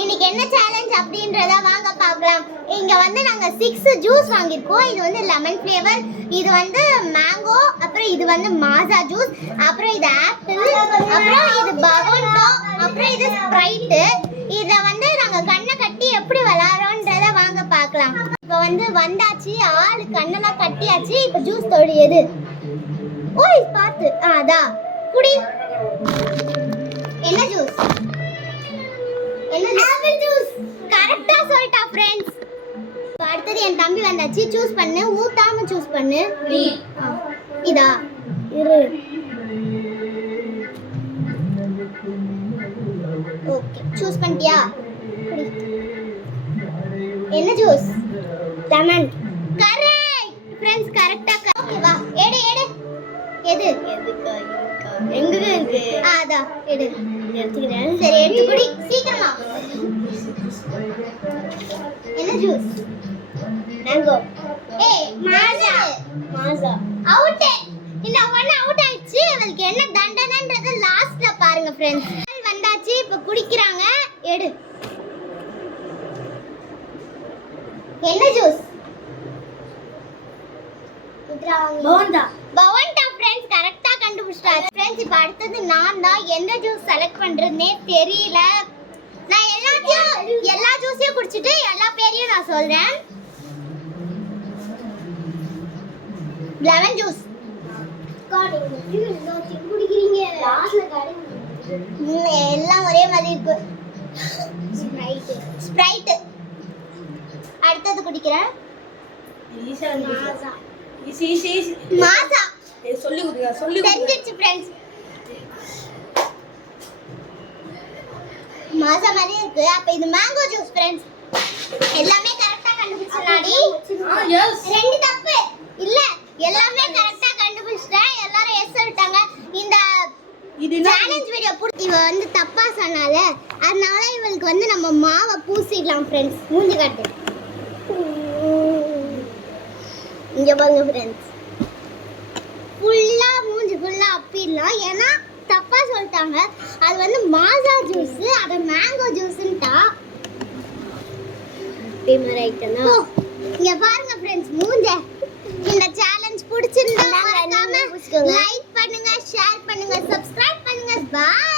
இன்னைக்கு என்ன சேலஞ்ச் அப்படின்றத வாங்க பார்க்கலாம். இங்க வந்து நாங்க 6 ஜூஸ் வாங்கியிருக்கோம். இது வந்து லெமன் ஃப்ளேவர், இது வந்து மேங்கோ, அப்புறம் இது வந்து மாசா ஜூஸ், அப்புறம் இது ஆப்பிள், அப்புறம் இது பவோன்டோ, அப்புறம் இது ஸ்ப்ரைட். இத வந்து நாங்க கண்ணை கட்டி எப்படி விளையாடுறோன்றத வாங்க பார்க்கலாம். இப்போ வந்து வந்தாச்சு, ஆளு கண்ணெல்லாம் கட்டியாச்சு. இப்போ ஜூஸ் தொடியது. ஓய் பார்த்து அதான் குடி. என்ன ஜூஸ்? என்ன ஆப்பிள் ஜூஸ். கரெக்ட்டா சொல்லிட்டா फ्रेंड्स. அடுத்து என் தம்பி வந்தாச்சு. சூஸ் பண்ணு, ஊத்தாம சூஸ் பண்ணு. இதா இரு. ஓகே சூஸ் பண்ணிட்டியா? குடி. என்ன ஜூஸ்? லெமன். கரெக்ட் फ्रेंड्स, கரெக்ட்டா. ஓகே வா எடு எடு. எது எங்க இருக்கு? அதா எடு. எடுத்துக்கிறேன். சரி எடுத்து குடி சீக்கிரமா. என்ன ஜூஸ்? மேங்கோ. ஏய் மாசா. மாசா அவுட். இந்த ஒன் அவுட் ஆயிடுச்சு. உங்களுக்கு என்ன தண்டனைன்றது லாஸ்ட்ல பாருங்க फ्रेंड्स. வந்தாச்சு, இப்ப குடிக்கறாங்க. எடு. என்ன ஜூஸ்? பவன்டா. பவன்டா फ्रेंड्स, கரெக்ட்டா கண்டுபிடிச்சாரு फ्रेंड्स. இப்போ அடுத்து நான் தான் எந்த ஜூஸ் செலக்ட் பண்றதுனே தெரியல. நான் எல்லா ஜூஸையும் குடிச்சிட்டு எல்லா பேரையும் நான் சொல்றேன். Lemon juice. குடிக்கிறீங்க லாஸ்ட்ல காடுங்க. எல்லாம் ஒரே மாதிரி இருக்கு. ஸ்ப்ரைட். அடுத்து குடிக்கிறேன். மாசா. சொல்லி கொடுங்க சொல்லி தெரிஞ்சிச்சு फ्रेंड्स. மாசா மாதிரி இருக்கு. அப்ப இது மேங்கோ ஜூஸ் फ्रेंड्स. எல்லாமே கரெக்ட்டா கண்டுபிடிச்சனாடி. எஸ். ரெண்டு தப்பு இல்ல, எல்லாமே கரெக்ட்டா கண்டுபிடிச்சேன். எல்லாரும் எஸ் சொல்லிட்டாங்க. இந்த சேலஞ்ச் வீடியோ இவ வந்து தப்பா சொன்னால, அதனால இவளுக்கு வந்து நம்ம மாவை பூசிடலாம் फ्रेंड्स. மூஞ்சி காட்டு. இங்க பாருங்க फ्रेंड्स, ஃபுல்லா மூஞ்சி ஃபுல்லா அப்பிடலாம். ஏன்னா தப்பா சொல்லிட்டாங்க. அது வந்து மாசா ஜூஸ், அது மேங்கோ ஜூஸ்ன்ட்டா. ரைட்டனா இங்க பாருங்க फ्रेंड्स மூஞ்ச. இந்த சேலஞ்ச் பிடிச்சிருந்தா மறக்காம லைக் பண்ணுங்க, ஷேர் பண்ணுங்க, சப்ஸ்கிரைப் பண்ணுங்க. பை.